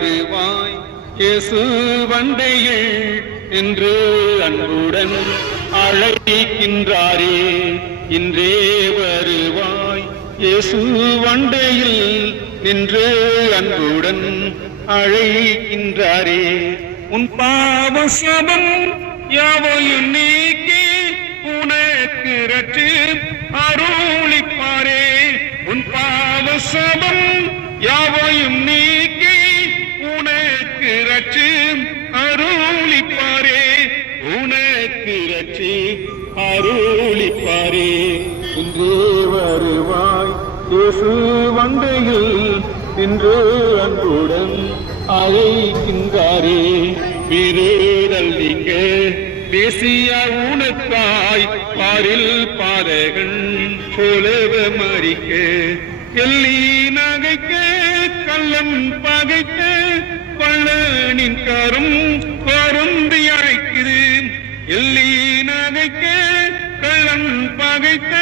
வருவாய் இயேசு வண்டையில் என்று அன்புடன் அழைக்கின்றாரே. இன்றே வருவாய் இயேசு வண்டையில் நின்று அன்புடன் அழைக்கின்றாரே. உன் பாவ சாபம் யாவையும் நீக்கி உனக்கு ரட்சி அருளிப்பாரே. உன் பாவ சாபம் யாவையும் நீக்கி உனக்கு ரட்சி அருளிப்பாரே. உனக்கு ரட்சி அருளிப்பாரே. இன்றே வருவாய் இயேசு வண்டையில் இன்று அன்புடன் அழைக்கின்றாரே. வீரேடல் நீங்க பேசிய உனக்காய் பாரில் பாதகன் போலவ மறிக்க எல்லி நகைக்க கள்ளன் பகைக்க பள்ளனின் கரும் பொருந்தி அழைக்குது. எல்லி நகைக்க கள்ளன் பகைக்க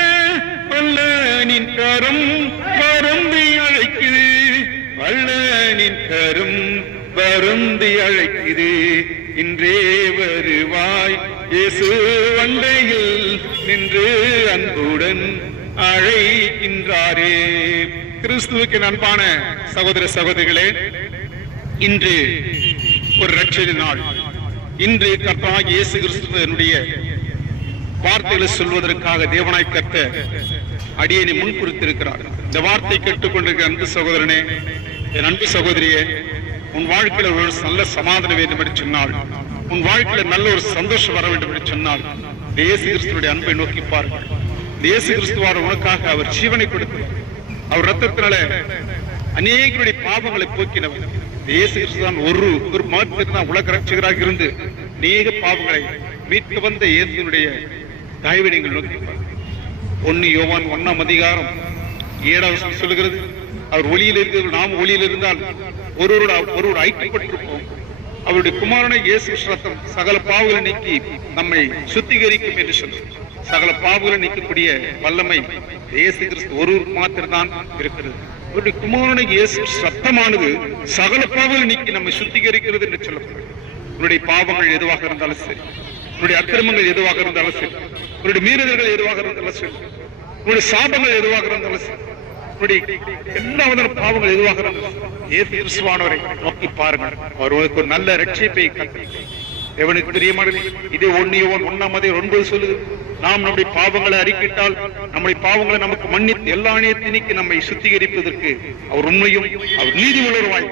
பள்ளனின் கரும் பொருந்தி அழைக்குது. பள்ளனின் கரும் வருந்தி அழைக்குது. இன்றே வருவாய் இயேசு வண்டையில் நின்று அன்புடன் அழைக்கின்றாரே. கிறிஸ்துவுக்கு அன்பான சகோதர சகோதரிகளே, இன்று ஒரு ரட்சணை நாள். இன்று கர்த்தராகிய இயேசு கிறிஸ்துவினுடைய வார்த்தைகளை சொல்வதற்காக தேவனாய் கர்த்தர் அடியேனை முன்குறித்திருக்கிறார். இந்த வார்த்தை கேட்டுக்கொண்டிருக்கிற அன்பு சகோதரனே, என் அன்பு சகோதரியே, உன் வாழ்க்கையில ஒரு நல்ல சமாதானம் வேண்டும் என்று சொன்னால், உன் வாழ்க்கையில நல்ல ஒரு சந்தோஷம் வர வேண்டும் என்று சொன்னால், இயேசு கிறிஸ்துவுடைய அன்பை நோக்கி பாருங்கள். இயேசு கிறிஸ்துவார் உனக்காக அவர் ஜீவனை கொடுத்தார். அவர் ரத்தத்தினால அநேகருடைய பாவங்களை போக்கினவர். இயேசு கிறிஸ்து தான் ஒரு மாத்திரம் தான் உலக ரட்சகராக இருந்து அநேக பாவங்களை மீட்க வந்த இயேசுனுடைய தயவை நீங்கள் நோக்கி பாருங்கள். 1 யோவான் 1ஆம் அதிகாரம் 7 சொல்லுகிறது, அவர் ஒளியில் இருக்கிறது, நாம் ஒளியில் இருந்தால் ஒருவர் ஐக்கியப்பட்டிருப்போம். அவருடைய குமாரனை இயேசு ரத்தம் சகல பாவங்களை நீக்கி நம்மை சுத்திகரிக்கும் என்று சொல்லும். சகல பாவங்களை நீக்கக்கூடிய வல்லமை இயேசு கிறிஸ்து ஒருவர் மாத்திரம்தான் இருக்கிறது. அவருடைய குமாரனை இயேசு ரத்தமானது சகல பாவங்களை நீக்கி நம்மை சுத்திகரிக்கிறது என்று சொல்லப்படுகிறது. உன்னுடைய பாவங்கள் எதுவாக இருந்தாலும் சரி, உன்னுடைய அக்கிரமங்கள் எதுவாக இருந்தாலும் சரி, உன்னுடைய மீறுதல்கள் எதுவாக இருந்தாலும் சரி, உன்னுடைய சாபங்கள் எதுவாக இருந்தாலும் சரி, எல்லா விதமான பாவங்கள் எதுவாக இருந்தாலும் இயேசு கிறிஸ்துவானவரை நோக்கி பாருங்கள். அவர் ஒரு நல்ல ரட்சிப்பை எவனுக்கு பிரியமானது. இதே 1 யோவான் 1ஆம் அதிகாரம் 9 சொல்லுது, நாம் நம்முடைய பாவங்களை அறிக்கிட்டால் நம்முடைய பாவங்களை நமக்கு மன்னித்து எல்லா அநியாயத்தை நீக்கி நம்மை சுத்திகரிப்பதற்கு அவர் உண்மையும் அவர் நீதி உள்ளவருமாய்